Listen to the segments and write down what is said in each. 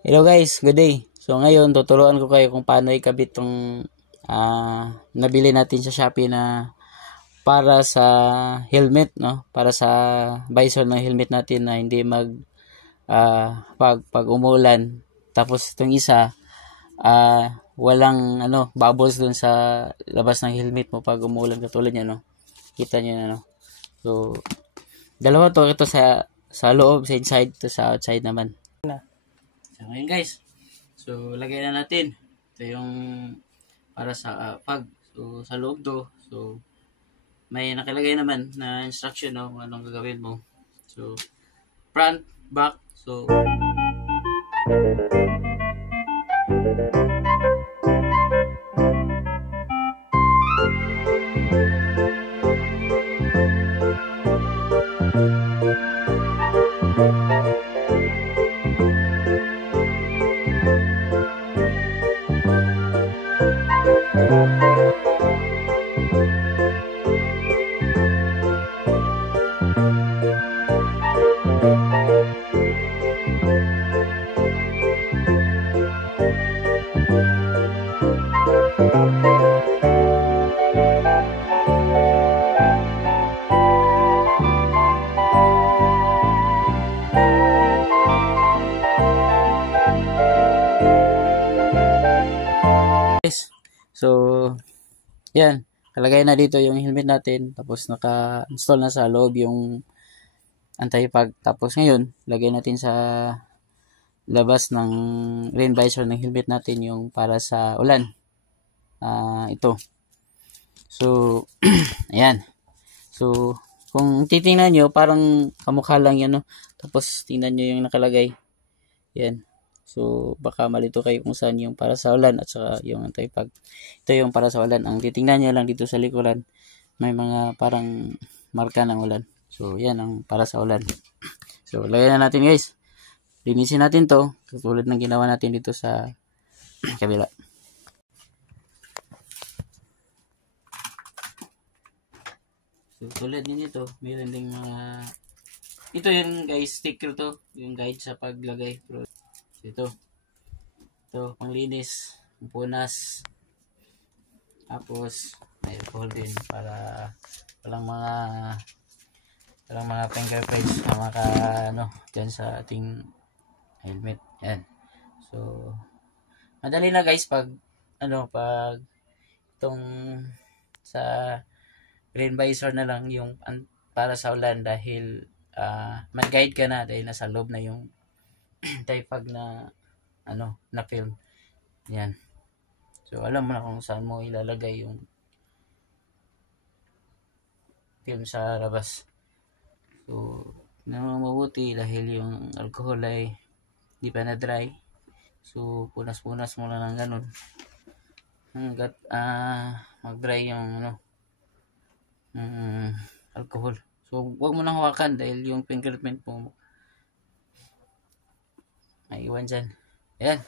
Hello guys, good day. So ngayon tuturuan ko kayo kung paano ikabit tong nabili natin sa Shopee na para sa helmet, no? Para sa visor ng helmet natin na hindi pag umulan. Tapos itong isa walang bubbles dun sa labas ng helmet mo pag umulan katulad niya, no? Kita niyo na, no? So dalawa to, ito sa loob, sa inside, to sa outside naman. So ngayon guys, so, lagay na natin. Ito yung para sa pag. So, sa loob to. So, may nakalagay naman na instruction, no, kung anong gagawin mo. So, front, back. So, so, yan. Kalagay na dito yung helmet natin. Tapos naka-install na sa loob yung anti-fog. Tapos ngayon, lagay natin sa labas ng rain visor ng helmet natin yung para sa ulan. Ito. So, ayan. So, kung titingnan nyo, parang kamukha lang yan, no? Tapos, tingnan nyo yung nakalagay. Yan. So, baka malito kayo kung saan yung para sa ulan at saka yung anti-fog. Ito yung para sa ulan. Ang titingnan nyo lang dito sa likuran, may mga parang marka ng ulan. So, yan ang para sa ulan. So, lagay na natin guys. Linisin natin to. Katulad ng ginawa natin dito sa kabila. So, tulad din ito, meron ding mga... Ito yung guys, sticker to. Yung guide sa paglagay. So, ito, panglinis, punas. Tapos, may alcohol din para walang mga fingerprints na dyan sa ating helmet. Yan. So, madali na guys pag itong sa rain visor na lang yung para sa ulan dahil mag-guide ka na dahil nasa loob na yung anti-fog na na film. Yan. So, alam mo na kung saan mo ilalagay yung film sa labas. So, mabuti dahil yung alcohol ay di pa na dry. So, punas-punas mo na ng ganun hanggat mag-dry yung alcohol. So, huwag mo nang hawakan dahil yung fingerprint mo may iwan dyan. Ayan.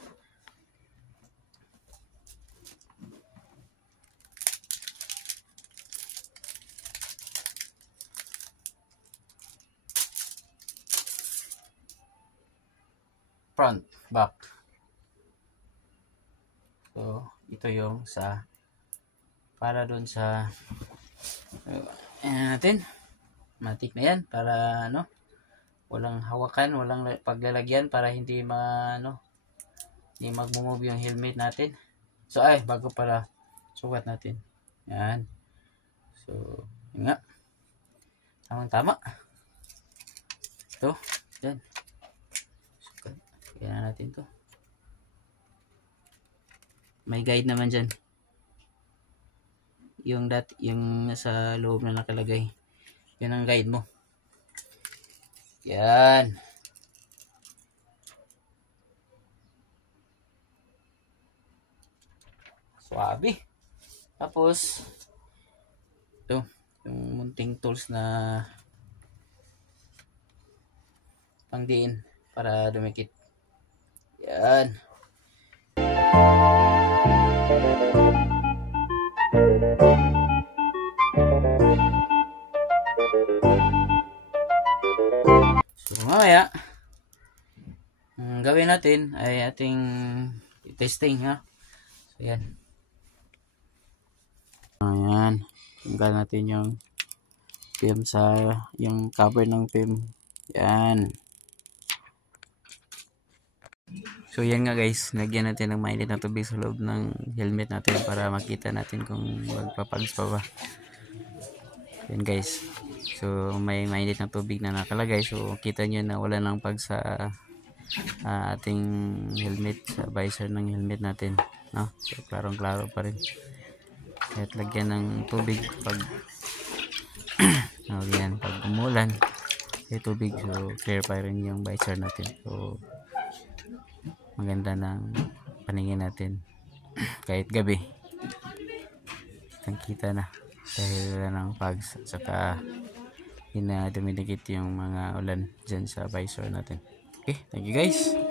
Front, back. So, ito yung para dun sa natin. Matik na yan para walang hawakan, walang paglalagyan para hindi hindi mag-move yung helmet natin. So, bago para sukat natin. Yan. So, yun nga. Tamang-tama. Ito. Yan. Sukat. Kaya natin to. May guide naman dyan. Yung nasa loob na nakalagay. Yan ang guide mo. Yan. Suabe. Tapos, ito, yung munting tools na pangdiin para dumikit. Yan. So mamaya Ang gawin natin ay ating testing ha. So yan. Ayan. Tanggal natin yung film sa yung cover ng film. Yan. So yan nga guys, lagyan natin ng mainit na tubig sa loob ng helmet natin para makita natin kung magpapags pa ba. Yan guys. So may mainit na tubig na nakalagay. So kita nyo na wala nang pag sa ating helmet, sa visor ng helmet natin. No? So klarong klaro pa rin. At lagyan ng tubig pag yan, pag umulan may tubig, so clear pa rin yung visor natin. So maganda ng paningin natin kahit gabi kita na dahil wala ng fogs at saka dumidikit yung mga ulan dyan sa visor natin. Okay, thank you guys.